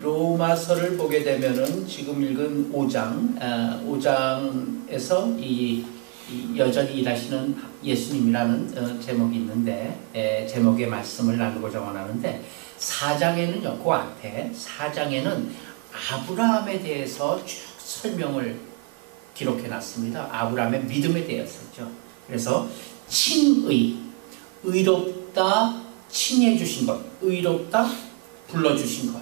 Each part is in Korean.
로마서를 보게 되면은 지금 읽은 5장, 5장에서 이 여전히 일하시는 예수님이라는 제목이 있는데, 제목의 말씀을 나누고자 원하는데, 4장에는요, 그 앞에 4장에는 아브라함에 대해서 쭉 설명을 기록해 놨습니다. 아브라함의 믿음에 대해서죠. 그래서 칭의, 의롭다 칭해 주신 것, 의롭다 불러주신 것,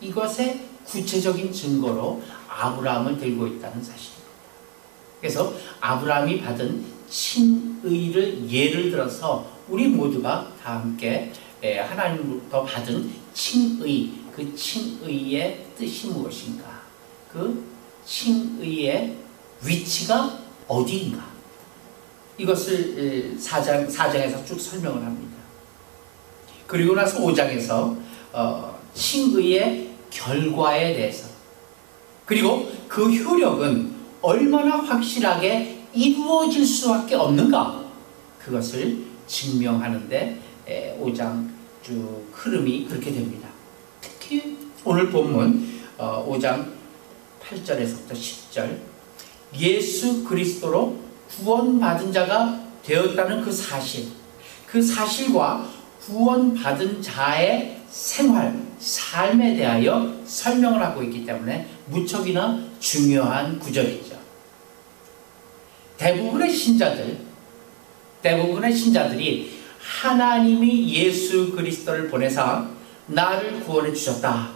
이것의 구체적인 증거로 아브라함을 들고 있다는 사실입니다. 그래서 아브라함이 받은 칭의를 예를 들어서 우리 모두가 다 함께 하나님으로부터 받은 칭의, 그 칭의의 뜻이 무엇인가, 그 칭의의 위치가 어디인가, 이것을 4장에서 쭉 설명을 합니다. 그리고 나서 5장에서 칭의의 결과에 대해서, 그리고 그 효력은 얼마나 확실하게 이루어질 수밖에 없는가, 그것을 증명하는데 5장 쭉 흐름이 그렇게 됩니다. 특히 오늘 본문 5장 8절에서부터 10절, 예수 그리스도로 구원받은 자가 되었다는 그 사실, 그 사실과 구원받은 자의 생활, 삶에 대하여 설명을 하고 있기 때문에 무척이나 중요한 구절이죠. 대부분의 신자들이 하나님이 예수 그리스도를 보내사 나를 구원해 주셨다,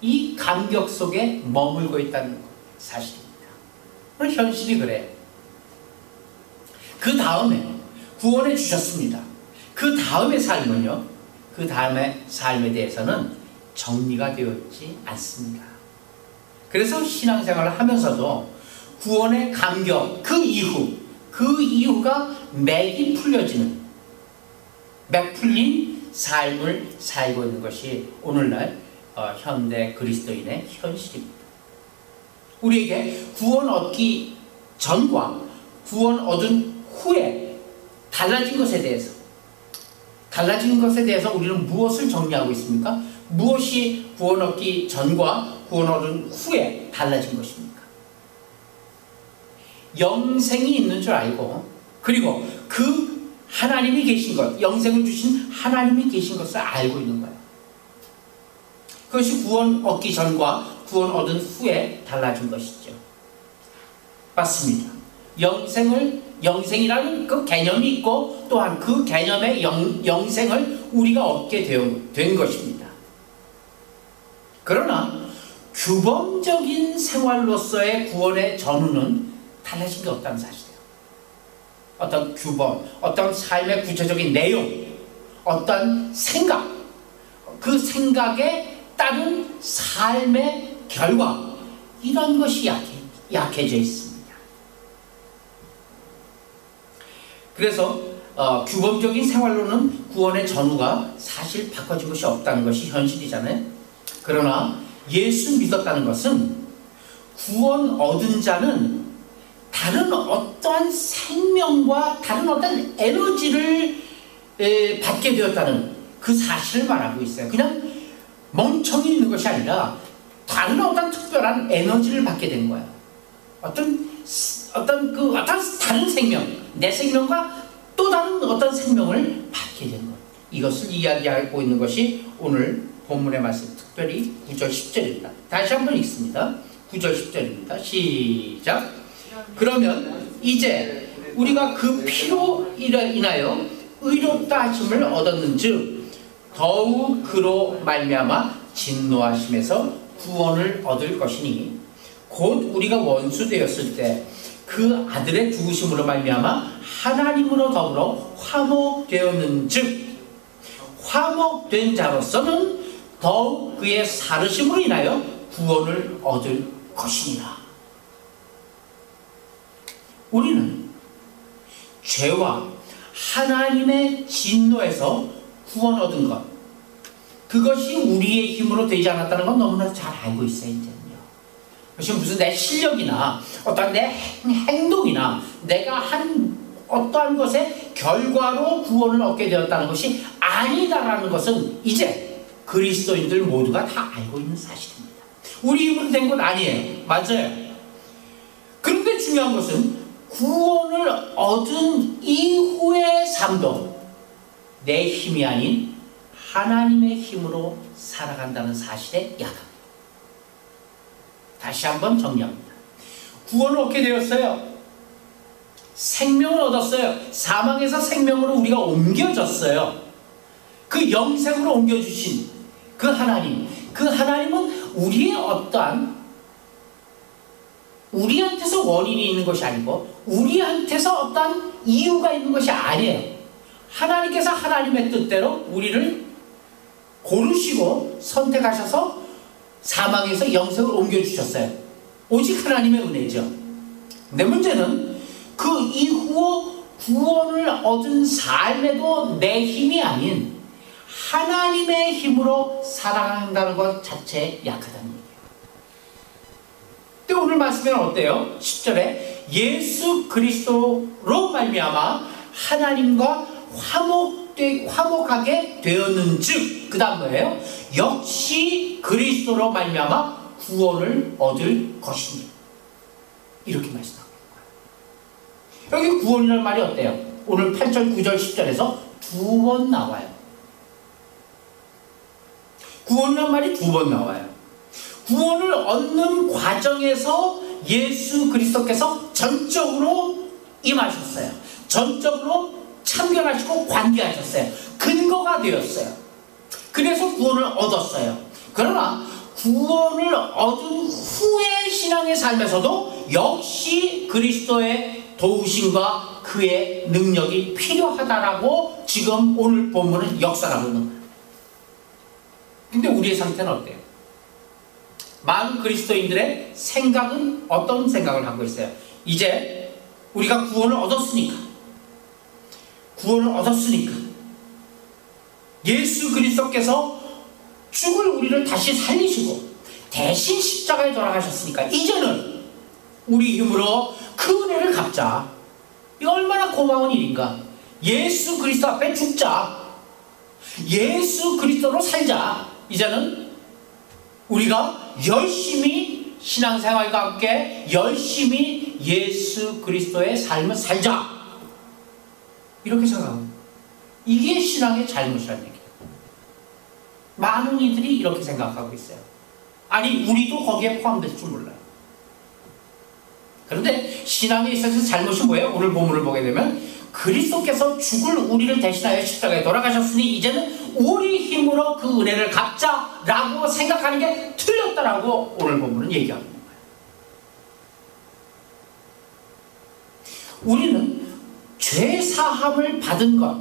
이 감격 속에 머물고 있다는 사실입니다. 현실이 그래요. 그 다음에 구원해 주셨습니다. 그 다음의 삶은요, 그 다음의 삶에 대해서는 정리가 되었지 않습니다. 그래서 신앙생활을 하면서도 구원의 감격, 그 이후가 맥이 풀려지는, 맥 풀린 삶을 살고 있는 것이 오늘날 현대 그리스도인의 현실입니다. 우리에게 구원 얻기 전과 구원 얻은 후에 달라진 것에 대해서 우리는 무엇을 정리하고 있습니까? 무엇이 구원 얻기 전과 구원 얻은 후에 달라진 것입니까? 영생이 있는 줄 알고, 그리고 그 하나님이 계신 것, 영생을 주신 하나님이 계신 것을 알고 있는 거예요. 그것이 구원 얻기 전과 구원 얻은 후에 달라진 것이죠. 맞습니다. 영생이라는 그 개념이 있고, 또한 그 개념의 영생을 우리가 얻게 된 것입니다. 그러나 규범적인 생활로서의 구원의 전후는 달라진 게 없다는 사실이에요. 어떤 규범, 어떤 삶의 구체적인 내용, 어떤 생각, 그 생각에 따른 삶의 결과, 이런 것이 약해져 있습니다. 그래서 규범적인 생활로는 구원의 전후가 사실 바꿔진 것이 없다는 것이 현실이잖아요. 그러나 예수 믿었다는 것은 구원 얻은 자는 다른 어떠한 생명과 다른 어떤 에너지를 받게 되었다는 그 사실을 말하고 있어요. 그냥 멍청이 있는 것이 아니라 다른 어떤 특별한 에너지를 받게 된 거예요. 어떤 다른 생명, 내 생명과 또 다른 어떤 생명을 받게 된 것, 이것을 이야기하고 있는 것이 오늘 본문의 말씀, 특별히 9절 10절입니다. 다시 한번 읽습니다. 9절 10절입니다. 시작. 그러면 이제 우리가 그 피로 인하여 의롭다 하심을 얻었는즉 더욱 그로 말미암아 진노하심에서 구원을 얻을 것이니, 곧 우리가 원수 되었을 때 그 아들의 죽으심으로 말미암아 하나님으로 더불어 화목되었는즉 화목된 자로서는 더욱 그의 살으심으로 인하여 구원을 얻을 것이니라. 우리는 죄와 하나님의 진노에서 구원 얻은 것, 그것이 우리의 힘으로 되지 않았다는 건 너무나 잘 알고 있어요. 이제는요. 그것이 무슨 내 실력이나 어떤 내 행동이나 내가 한 어떠한 것의 결과로 구원을 얻게 되었다는 것이 아니다라는 것은 이제 그리스도인들 모두가 다 알고 있는 사실입니다. 우리 힘으로 된 건 아니에요. 맞아요. 그런데 중요한 것은 구원을 얻은 이후의 삶도 내 힘이 아닌 하나님의 힘으로 살아간다는 사실에 약합니다. 다시 한번 정리합니다. 구원을 얻게 되었어요. 생명을 얻었어요. 사망에서 생명으로 우리가 옮겨졌어요. 그 영생으로 옮겨주신 그 하나님, 그 하나님은 우리의 어떠한 우리한테서 원인이 있는 것이 아니고 우리한테서 어떠한 이유가 있는 것이 아니에요. 하나님께서 하나님의 뜻대로 우리를 고르시고 선택하셔서 사망에서 영생을 옮겨주셨어요. 오직 하나님의 은혜죠. 내 문제는 그 이후 구원을 얻은 삶에도 내 힘이 아닌 하나님의 힘으로 살아간다는 것 자체에 약하다는 얘기예요. 근데 오늘 말씀은 어때요? 10절에 예수 그리스도로 말미암아 하나님과 화목하게 되었는즉, 그 다음 뭐예요? 역시 그리스도로 말미암아 구원을 얻을 것이니, 이렇게 말씀하고 있는 거예요. 여기 구원이라는 말이 어때요? 오늘 8절, 9절, 10절에서 두 번 나와요. 구원이라는 말이 두 번 나와요. 구원을 얻는 과정에서 예수 그리스도께서 전적으로 임하셨어요. 전적으로 참견하시고 관계하셨어요. 근거가 되었어요. 그래서 구원을 얻었어요. 그러나 구원을 얻은 후의 신앙의 삶에서도 역시 그리스도의 도우심과 그의 능력이 필요하다라고 지금 오늘 본문은 역사하고 있는 거예요. 근데 우리의 상태는 어때요? 많은 그리스도인들의 생각은 어떤 생각을 하고 있어요? 이제 우리가 구원을 얻었으니까 예수 그리스도께서 죽을 우리를 다시 살리시고 대신 십자가에 돌아가셨으니까 이제는 우리 힘으로 그 은혜를 갚자. 이거 얼마나 고마운 일인가. 예수 그리스도 앞에 죽자. 예수 그리스도로 살자. 이제는 우리가 열심히 신앙생활과 함께 열심히 예수 그리스도의 삶을 살자. 이렇게 생각합니다. 이게 신앙의 잘못이라는 얘기예요. 많은 이들이 이렇게 생각하고 있어요. 아니, 우리도 거기에 포함될 줄 몰라요. 그런데 신앙에 있어서 잘못이 뭐예요? 오늘 본문을 보게 되면 그리스도께서 죽을 우리를 대신하여 십자가에 돌아가셨으니 이제는 우리 힘으로 그 은혜를 갚자라고 생각하는 게 틀렸다라고 오늘 본문은 얘기하는 거예요. 우리는 죄 사함을 받은 것,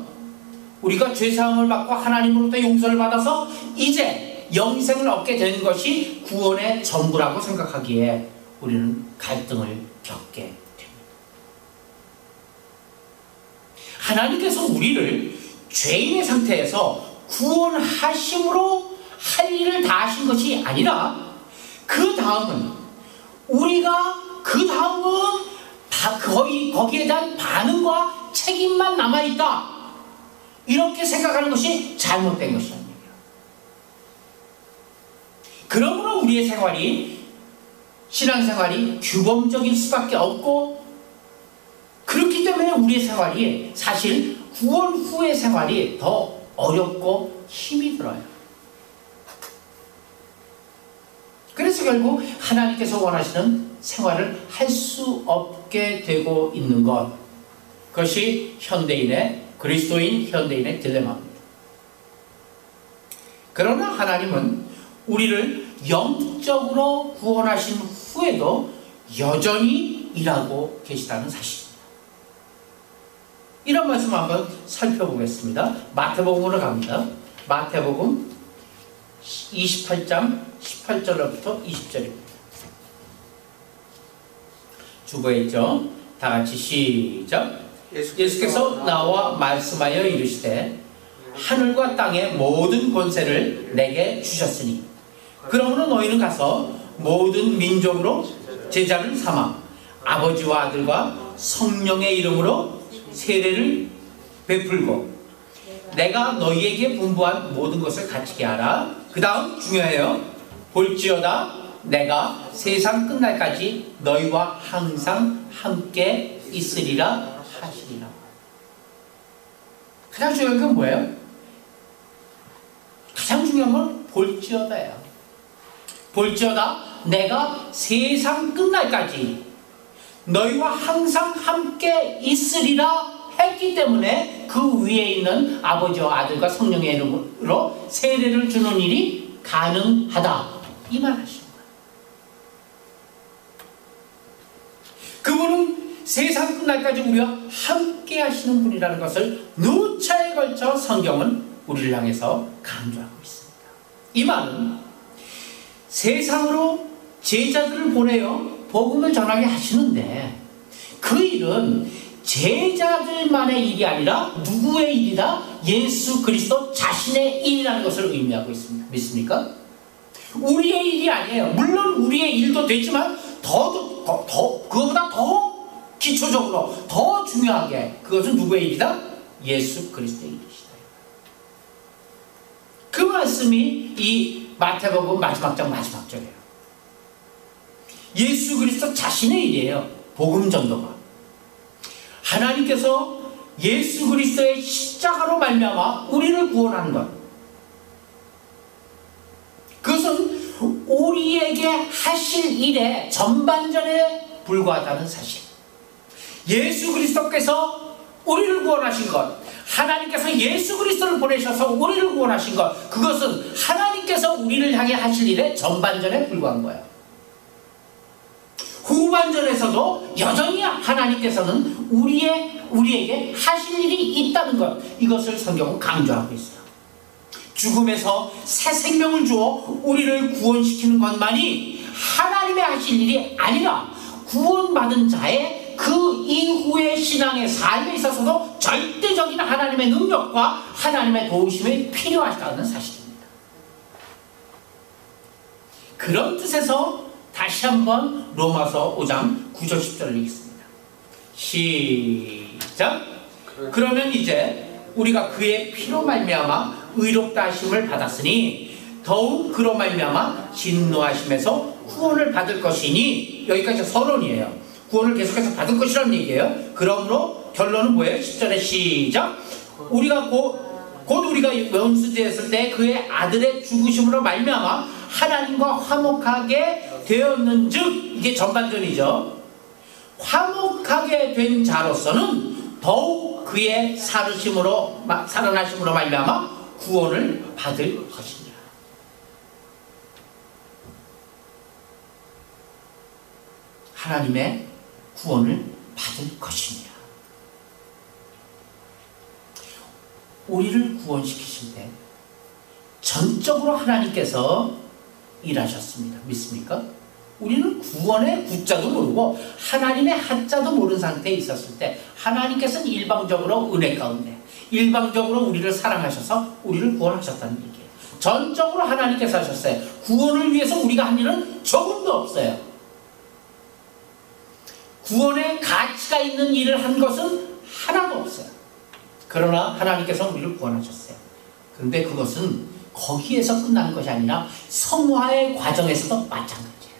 우리가 죄 사함을 받고 하나님으로부터 용서를 받아서 이제 영생을 얻게 되는 것이 구원의 전부라고 생각하기에 우리는 갈등을 겪게 됩니다. 하나님께서 우리를 죄인의 상태에서 구원하심으로 할 일을 다 하신 것이 아니라 그 다음은 다 거기에 대한 반응과 책임만 남아있다. 이렇게 생각하는 것이 잘못된 것이라는 얘기예요. 그러므로 우리의 신앙생활이 규범적일 수밖에 없고, 그렇기 때문에 우리의 생활이 사실 구원 후의 생활이 더 어렵고 힘이 들어요. 그래서 결국 하나님께서 원하시는 생활을 할 수 없게 되고 있는 것, 그것이 그리스도인 현대인의 딜레마입니다. 그러나 하나님은 우리를 영적으로 구원하신 후에도 여전히 일하고 계시다는 사실입니다. 이런 말씀을 한번 살펴보겠습니다. 마태복음으로 갑니다. 마태복음 28장 18절부터 20절입니다. 주보했죠? 다 같이 시작. 예수께서 나와 말씀하여 이르시되 하늘과 땅의 모든 권세를 내게 주셨으니 그러므로 너희는 가서 모든 민족으로 제자를 삼아 아버지와 아들과 성령의 이름으로 세례를 베풀고 내가 너희에게 분부한 모든 것을 갖추게 하라. 그 다음 중요해요. 볼지어다 내가 세상 끝날까지 너희와 항상 함께 있으리라 하시리라. 가장 중요한 건 뭐예요? 가장 중요한 건 볼지어다예요. 볼지어다 내가 세상 끝날까지 너희와 항상 함께 있으리라 했기 때문에 그 위에 있는 아버지와 아들과 성령의 이름으로 세례를 주는 일이 가능하다. 이 말 하시는 거예요. 그분은 세상 끝날까지 우리와 함께 하시는 분이라는 것을 누차에 걸쳐 성경은 우리를 향해서 강조하고 있습니다. 이 말은 세상으로 제자들을 보내어 복음을 전하게 하시는데 그 일은 제자들만의 일이 아니라 누구의 일이다? 예수 그리스도 자신의 일이라는 것을 의미하고 있습니다. 믿습니까? 우리의 일이 아니에요. 물론 우리의 일도 되지만 그거보다 더 기초적으로 더 중요하게 그것은 누구의 일이다? 예수 그리스도의 일이시다. 그 말씀이 이 마태복음 마지막 장 마지막 절이에요. 예수 그리스도 자신의 일이에요. 복음 전도가. 하나님께서 예수 그리스도의 십자가로 말미암아 우리를 구원하는 것. 그것은 우리에게 하실 일의 전반전에 불과하다는 사실. 예수 그리스도께서 우리를 구원하신 것, 하나님께서 예수 그리스도를 보내셔서 우리를 구원하신 것, 그것은 하나님께서 우리를 향해 하실 일의 전반전에 불과한 거예요. 후반전에서도 여전히 하나님께서는 우리에게 하실 일이 있다는 것, 이것을 성경은 강조하고 있어요. 죽음에서 새 생명을 주어 우리를 구원시키는 것만이 하나님의 하실 일이 아니라 구원받은 자의 그 이후의 신앙의 삶에 있어서도 절대적인 하나님의 능력과 하나님의 도우심이 필요하다는 사실입니다. 그런 뜻에서 다시 한번 로마서 5장 9절 10절을 읽겠습니다. 시작. 그러면 이제 우리가 그의 피로 말미암아 의롭다 하심을 받았으니 더욱 그로 말미암아 진노하심에서 구원을 받을 것이니, 여기까지 서론이에요. 구원을 계속해서 받을 것이라는 얘기예요. 그러므로 결론은 뭐예요? 10절에 시작. 우리가 곧 우리가 원수되었을 때 그의 아들의 죽으심으로 말미암아 하나님과 화목하게 되었는즉, 이게 전반전이죠. 화목하게 된 자로서는 더욱 그의 살아나심으로 말미암아 구원을 받을 것이니라. 하나님의 구원을 받을 것이니라. 우리를 구원시키실 때 전적으로 하나님께서 일하셨습니다. 믿습니까? 우리는 구원의 구자도 모르고 하나님의 한자도 모르는 상태에 있었을 때 하나님께서는 일방적으로 은혜 가운데 일방적으로 우리를 사랑하셔서 우리를 구원하셨다는 얘기예요. 전적으로 하나님께서 하셨어요. 구원을 위해서 우리가 한 일은 조금도 없어요. 구원의 가치가 있는 일을 한 것은 하나도 없어요. 그러나 하나님께서 우리를 구원하셨어요. 그런데 그것은 거기에서 끝나는 것이 아니라 성화의 과정에서도 마찬가지예요.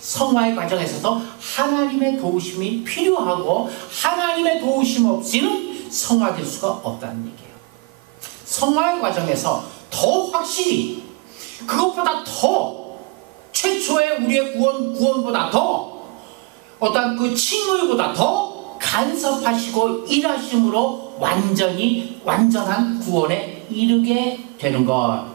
성화의 과정에서도 하나님의 도우심이 필요하고 하나님의 도우심 없이는 성화될 수가 없다는 얘기예요. 성화의 과정에서 더 확실히 그것보다 더 최초의 우리의 구원보다 더 어떤 그 칭의보다 더 간섭하시고 일하심으로 완전한 구원에 이르게 되는 것,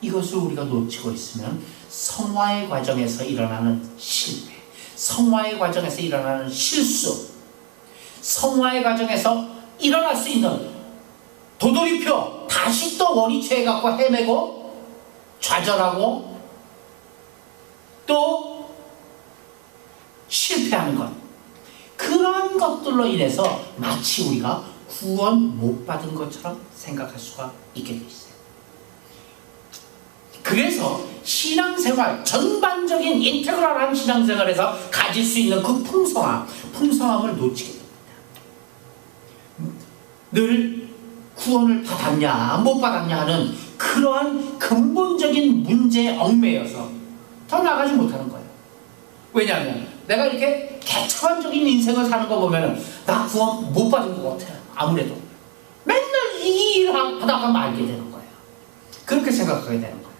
이것을 우리가 놓치고 있으면 성화의 과정에서 일어나는 실패, 성화의 과정에서 일어나는 실수, 성화의 과정에서 일어날 수 있는 도돌이표 다시 또 원위치해갖고 헤매고 좌절하고 또 실패하는 것, 그런 것들로 인해서 마치 우리가 구원 못 받은 것처럼 생각할 수가 있게 돼 있어요. 그래서 신앙생활, 전반적인 인테그랄한 신앙생활에서 가질 수 있는 그 풍성함을 놓치게 됩니다. 늘 구원을 받았냐 못 받았냐 하는 그러한 근본적인 문제에 얽매여서 더 나가지 못하는 거예요. 왜냐하면 내가 이렇게 개차반적인 인생을 사는 거 보면은 나 구원 못 받은 것 같아요. 아무래도 맨날 이 일을 하다가 말게 되는 거예요. 그렇게 생각하게 되는 거예요.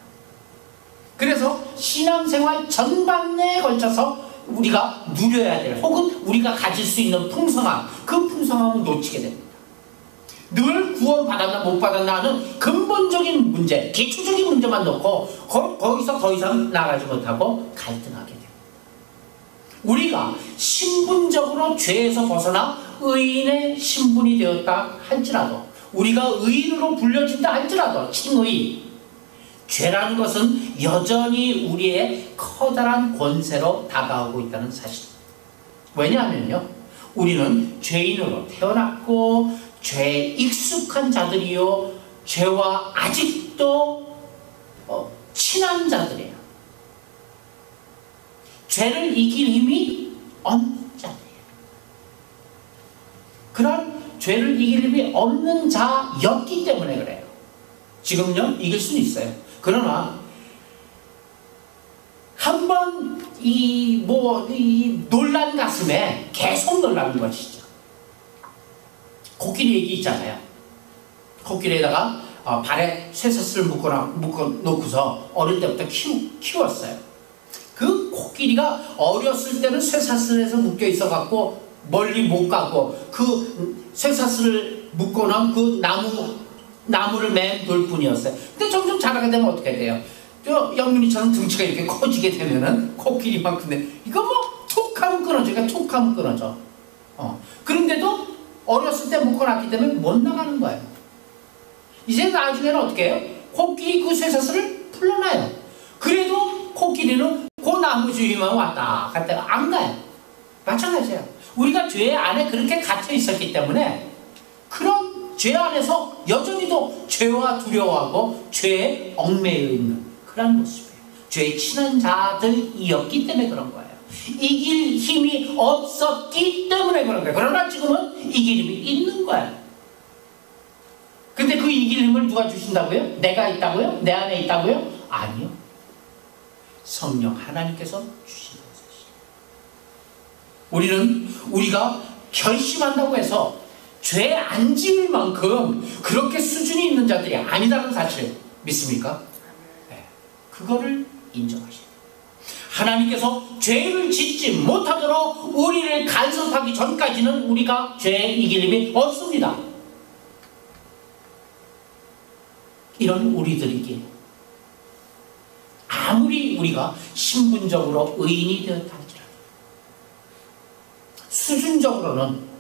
그래서 신앙생활 전반에 걸쳐서 우리가 누려야 될 혹은 우리가 가질 수 있는 풍성함, 그 풍성함을 놓치게 됩니다. 늘 구원 받았나 못 받았나 하는 근본적인 문제, 기초적인 문제만 놓고 거기서 더 이상 나가지 못하고 갈등하게 됩니다. 우리가 신분적으로 죄에서 벗어나 의인의 신분이 되었다 할지라도, 우리가 의인으로 불려진다 할지라도 칭의, 죄라는 것은 여전히 우리의 커다란 권세로 다가오고 있다는 사실. 왜냐하면요, 우리는 죄인으로 태어났고 죄에 익숙한 자들이요, 죄와 아직도 친한 자들이에요. 죄를 이길 힘이 없는 자들이에요. 그런 죄를 이길 힘이 없는 자였기 때문에 그래요. 지금요, 이길 수는 있어요. 그러나 한번 이 놀란 가슴에 계속 놀라는 것이죠. 코끼리 얘기 있잖아요. 코끼리에다가 발에 쇠사슬을 묶어 놓고서 어릴 때부터 키웠어요. 그 코끼리가 어렸을 때는 쇠사슬에서 묶여 있어 갖고 멀리 못 가고 그 쇠사슬을 묶어 놓은 그 나무를 맴돌 뿐이었어요. 근데 점점 자라게 되면 어떻게 돼요? 영민이처럼 등치가 이렇게 커지게 되면은 코끼리만큼 이거 뭐 툭 하면 끊어져. 그러니까 툭 하면 끊어져. 그런데도 어렸을 때 묶어놨기 때문에 못 나가는 거예요. 이제 나중에는 어떻게 해요? 코끼리 그 쇠사슬을 풀어놔요. 그래도 코끼리는 그 나무 주위만 왔다 갔다 안 가요. 마찬가지예요. 우리가 죄 안에 그렇게 갇혀 있었기 때문에 그런 죄 안에서 여전히도 죄와 두려워하고 죄에 얽매여 있는 그런 모습이에요. 죄에 친한 자들이었기 때문에 그런 거예요. 이길 힘이 없었기 때문에 그런 거예요. 그러나 지금은 이길 힘이 있는 거예요. 근데 그 이길 힘을 누가 주신다고요? 내가 있다고요? 내 안에 있다고요? 아니요. 성령 하나님께서 주신다는 사실. 우리가 결심한다고 해서 죄 안 지을 만큼 그렇게 수준이 있는 자들이 아니다는 사실 믿습니까? 네. 그거를 인정하셔야 돼요. 하나님께서 죄를 짓지 못하도록 우리를 간섭하기 전까지는 우리가 죄에 이길 힘이 없습니다. 이런 우리들이기에 아무리 우리가 신분적으로 의인이 되었다 할지라도 수준적으로는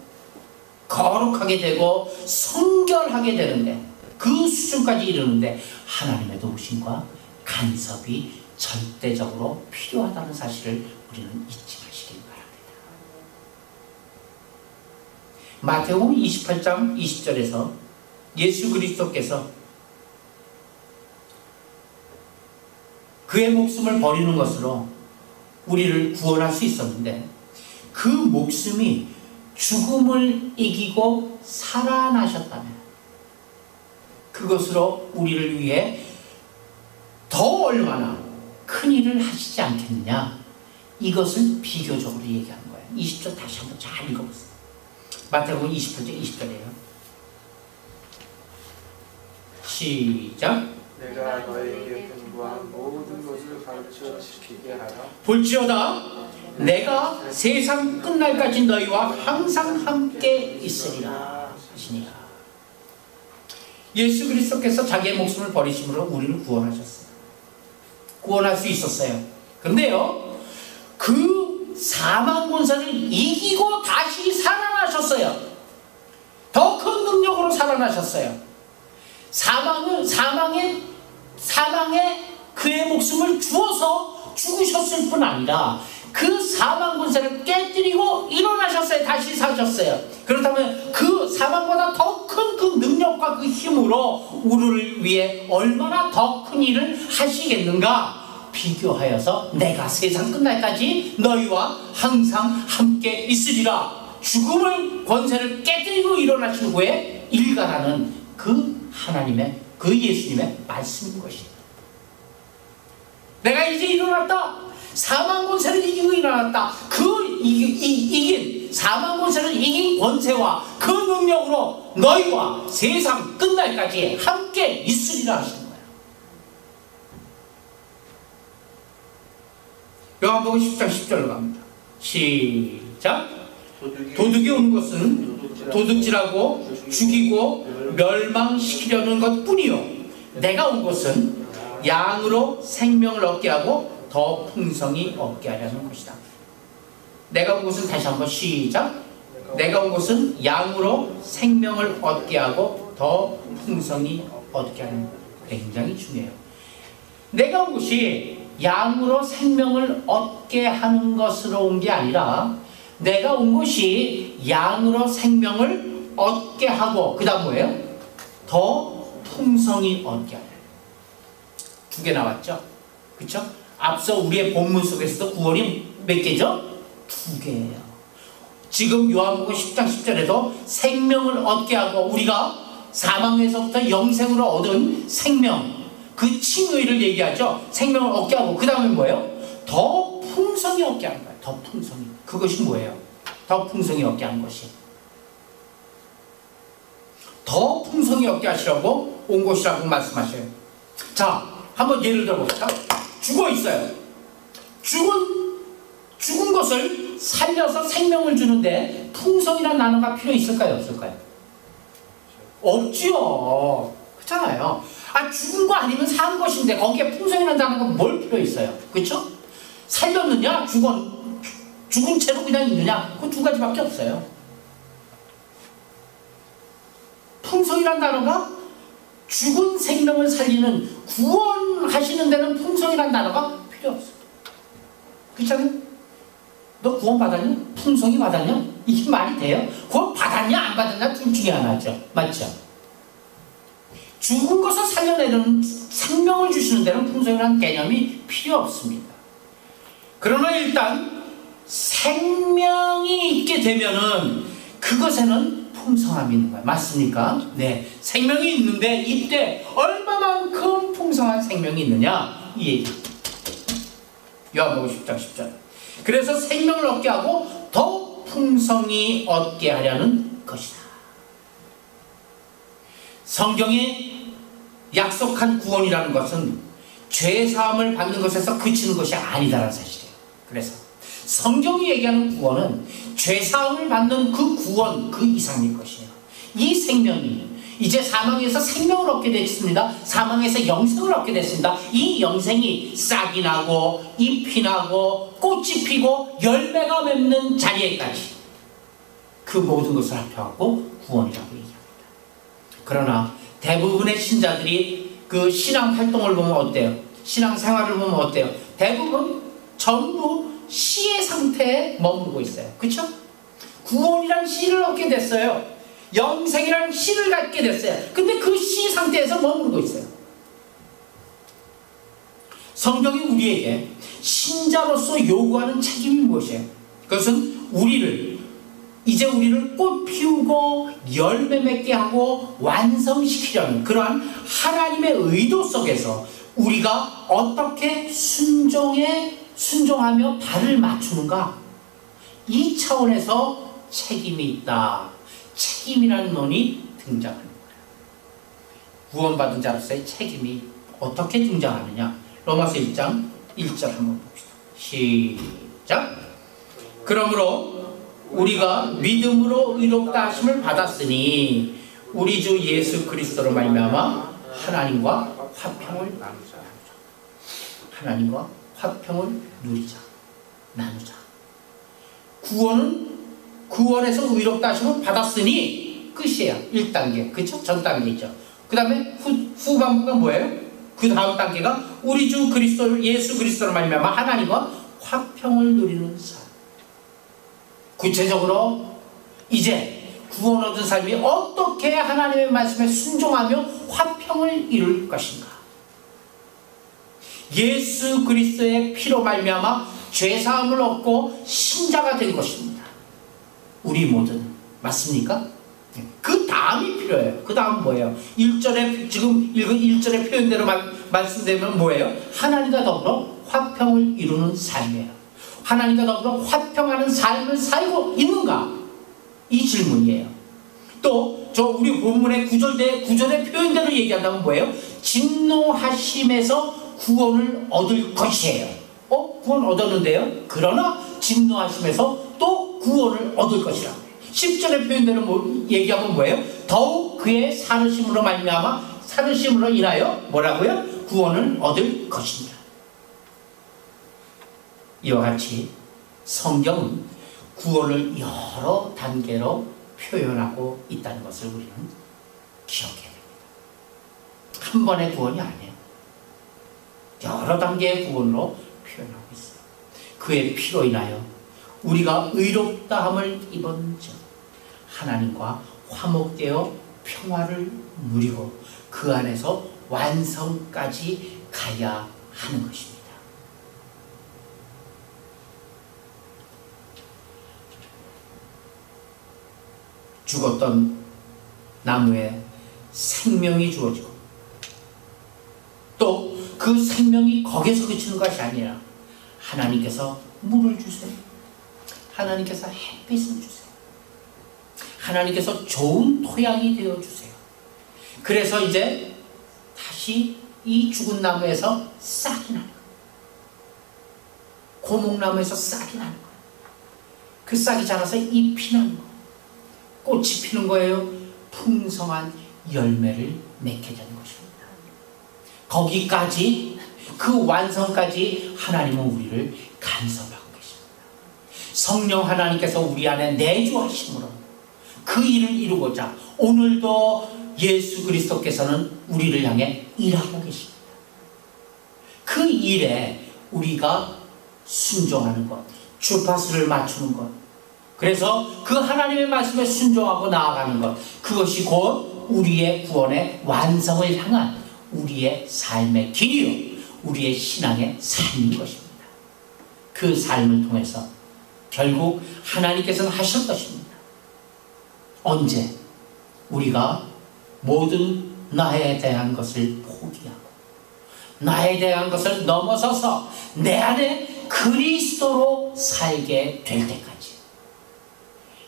거룩하게 되고 성결하게 되는데 그 수준까지 이르는데 하나님의 도우심과 간섭이 절대적으로 필요하다는 사실을 우리는 잊지 마시길 바랍니다. 마태복음 28장 20절에서 예수 그리스도께서 그의 목숨을 버리는 것으로 우리를 구원할 수 있었는데 그 목숨이 죽음을 이기고 살아나셨다면 그것으로 우리를 위해 더 얼마나 큰 일을 하시지 않겠느냐, 이것을 비교적으로 얘기하는 거예요. 20절 다시 한번 잘 읽어보세요. 마태복음 28장 20절이에요. 시작. 내가 너에게 분부한 모든 것을 가르쳐 지키게 하라. 볼지어다 내가 세상 끝날까지 너희와 항상 함께 있으리라 하시니라. 예수 그리스도께서 자기의 목숨을 버리심으로 우리를 구원하셨어요. 구원할 수 있었어요. 그런데요, 그 사망 권세를 이기고 다시 살아나셨어요. 더 큰 능력으로 살아나셨어요. 사망에 그의 목숨을 주어서 죽으셨을 뿐 아니라 그 사망 권세를 깨뜨리고 일어나셨어요. 다시 사셨어요. 그렇다면 그 사망보다 더 큰 그 능력과 그 힘으로 우리를 위해 얼마나 더 큰 일을 하시겠는가 비교하여서 내가 세상 끝날까지 너희와 항상 함께 있으리라. 죽음을 권세를 깨뜨리고 일어나신 후에 일가라는 그 하나님의, 그 예수님의 말씀인 것이에요. 내가 이제 일어났다. 사망 권세를 이기고 일어났다. 그 이긴 사망 권세를 이긴 권세와 그 능력으로 너희와 세상 끝날까지 함께 있으리라 하시는 거예요. 요한복음 10장 10절로 갑니다. 시작. 도둑이 온 것은 도둑질하고 죽이고 멸망시키려는 것뿐이요 내가 온 것은 양으로 생명을 얻게 하고 더 풍성히 얻게 하려는 것이다. 내가 온 것은, 다시 한번 시작. 내가 온 것은 양으로 생명을 얻게 하고 더 풍성히 얻게 하는 것. 굉장히 중요해요. 내가 온 것이 양으로 생명을 얻게 하는 것으로 온 게 아니라 내가 온 것이 양으로 생명을 얻게 하고 그 다음 뭐예요? 더 풍성히 얻게 하는. 두 개 나왔죠? 그렇죠? 앞서 우리의 본문 속에서도 구원이 몇 개죠? 두 개예요. 지금 요한복음 10장 10절에도 생명을 얻게 하고 우리가 사망에서부터 영생으로 얻은 생명, 그 칭의를 얘기하죠. 생명을 얻게 하고 그 다음에 뭐예요? 더 풍성히 얻게 하는 거예요. 더 풍성히. 그것이 뭐예요? 더 풍성히 얻게 하는 것이. 더 풍성히 얻게 하시려고 온 것이라고 말씀하셔요. 자, 한번 예를 들어봅시다. 죽어 있어요. 죽은 것을 살려서 생명을 주는데 풍성이라는 단어가 필요 있을까요? 없을까요? 없지요. 그렇잖아요. 죽은 거 아니면 산 것인데 거기에 풍성이라는 단어가 뭘 필요 있어요? 그렇죠? 살렸느냐? 죽은 채로 그냥 있느냐? 그 두 가지밖에 없어요. 풍성이라는 단어가 죽은 생명을 살리는, 구원하시는 데는 풍성이라는 단어가 필요 없어. 그렇잖아요? 너 구원 받았냐? 풍성이 받았냐? 이게 말이 돼요? 구원 받았냐 안 받았냐 둘 중에 하나죠. 맞죠? 죽은 것을 살려내는, 생명을 주시는 데는 풍성이라는 개념이 필요 없습니다. 그러나 일단 생명이 있게 되면은 그것에는 풍성함이 있는 거예요. 맞습니까? 네. 생명이 있는데 이때 얼마만큼 풍성한 생명이 있느냐? 이 얘기. 요한복음 10장 10절. 그래서 생명을 얻게 하고 더 풍성히 얻게 하려는 것이다. 성경에 약속한 구원이라는 것은 죄사함을 받는 것에서 그치는 것이 아니다라는 사실이에요. 그래서 성경이 얘기하는 구원은 죄사함을 받는 그 구원, 그 이상일 것이에요. 이 생명이 이제 사망에서 생명을 얻게 됐습니다. 사망에서 영생을 얻게 됐습니다. 이 영생이 싹이 나고 잎이 나고 꽃이 피고 열매가 맺는 자리에까지 그 모든 것을 합쳐갖고 구원이라고 얘기합니다. 그러나 대부분의 신자들이 그 신앙 활동을 보면 어때요? 신앙 생활을 보면 어때요? 대부분 전부 시의 상태에 머무르고 있어요. 그렇죠? 구원이란 시를 얻게 됐어요. 영생이란 시를 갖게 됐어요. 근데 그 시 상태에서 머무르고 있어요. 성경이 우리에게 신자로서 요구하는 책임이 무엇이에요? 그것은 이제 우리를 꽃 피우고 열매 맺게 하고 완성시키려는 그러한 하나님의 의도 속에서 우리가 어떻게 순종하며 발을 맞추는가? 이 차원에서 책임이 있다. 책임이라는 논이 등장하는 거예요. 구원받은 자로서의 책임이 어떻게 등장하느냐? 로마서 1장 1절 한번 봅시다. 시작. 그러므로 우리가 믿음으로 의롭다 하심을 받았으니 우리 주 예수 그리스도로 말미암아 하나님과 화평을 나누자. 하나님과 화평을 누리자. 나누자. 구원에서 의롭다 하심을 받았으니 끝이에요. 1단계. 그쵸? 전 단계죠. 그 다음에 후반부가 뭐예요? 그 다음 단계가 우리 주 예수 그리스도로 말미암아 하나님과 화평을 누리는 삶. 구체적으로 이제 구원 얻은 삶이 어떻게 하나님의 말씀에 순종하며 화평을 이룰 것인가? 예수 그리스도의 피로 말미암아 죄사함을 얻고 신자가 된 것입니다. 우리 모두는. 맞습니까? 그 다음이 필요해요. 그 다음 뭐예요? 1절에 지금 읽은 1절의 표현대로 말씀드리면 뭐예요? 하나님과 더불어 화평을 이루는 삶이에요. 하나님과 더불어 화평하는 삶을 살고 있는가? 이 질문이에요. 또 저 우리 본문의 구절의 표현대로 얘기한다면 뭐예요? 진노하심에서 구원을 얻을 것이에요. 구원 얻었는데요. 그러나 진노하심에서 또 구원을 얻을 것이라. 10절의 표현대로 얘기하면 뭐예요? 더욱 그의 사르심으로 말미암아 사르심으로 인하여 뭐라고요? 구원을 얻을 것입니다. 이와 같이 성경은 구원을 여러 단계로 표현하고 있다는 것을 우리는 기억해야 됩니다. 한 번의 구원이 아니에요. 여러 단계의 구원으로 표현하고 있어요. 그의 피로 인하여 우리가 의롭다함을 입은 즉 하나님과 화목되어 평화를 누리고 그 안에서 완성까지 가야 하는 것입니다. 죽었던 나무에 생명이 주어지고 또 그 생명이 거기에서 그치는 것이 아니라 하나님께서 물을 주세요. 하나님께서 햇빛을 주세요. 하나님께서 좋은 토양이 되어주세요. 그래서 이제 다시 이 죽은 나무에서 싹이 나는 거예요. 고목나무에서 싹이 나는 거예요. 그 싹이 자라서 잎이 나는 거예요. 꽃이 피는 거예요. 풍성한 열매를 맺게 되는 것입니다. 거기까지 그 완성까지 하나님은 우리를 간섭하고 계십니다. 성령 하나님께서 우리 안에 내주하심으로 그 일을 이루고자 오늘도 예수 그리스도께서는 우리를 향해 일하고 계십니다. 그 일에 우리가 순종하는 것, 주파수를 맞추는 것, 그래서 그 하나님의 말씀에 순종하고 나아가는 것, 그것이 곧 우리의 구원의 완성을 향한 우리의 삶의 길이요, 우리의 신앙의 삶인 것입니다. 그 삶을 통해서 결국 하나님께서는 하실 것입니다. 언제? 우리가 모든 나에 대한 것을 포기하고 나에 대한 것을 넘어서서 내 안에 그리스도로 살게 될 때까지.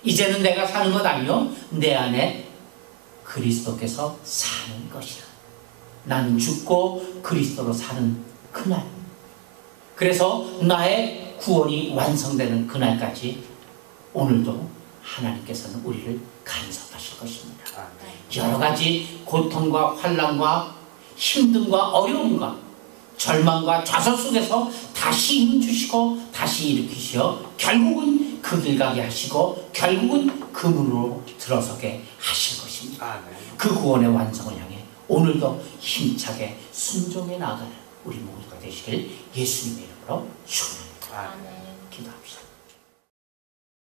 이제는 내가 사는 것 아니요, 내 안에 그리스도께서 사는 것이라. 나는 죽고 그리스도로 사는 그날, 그래서 나의 구원이 완성되는 그날까지 오늘도 하나님께서는 우리를 간섭하실 것입니다. 여러 가지 고통과 환난과 힘듦과 어려움과 절망과 좌절 속에서 다시 힘주시고 다시 일으키시어 결국은 그 길 가게 하시고 결국은 그 문으로 들어서게 하실 것입니다. 그 구원의 완성을 향해 오늘도 힘차게 순종해 나가는 우리 모두가 되시길 예수님의 이름으로 축원합니다. 기도합시다.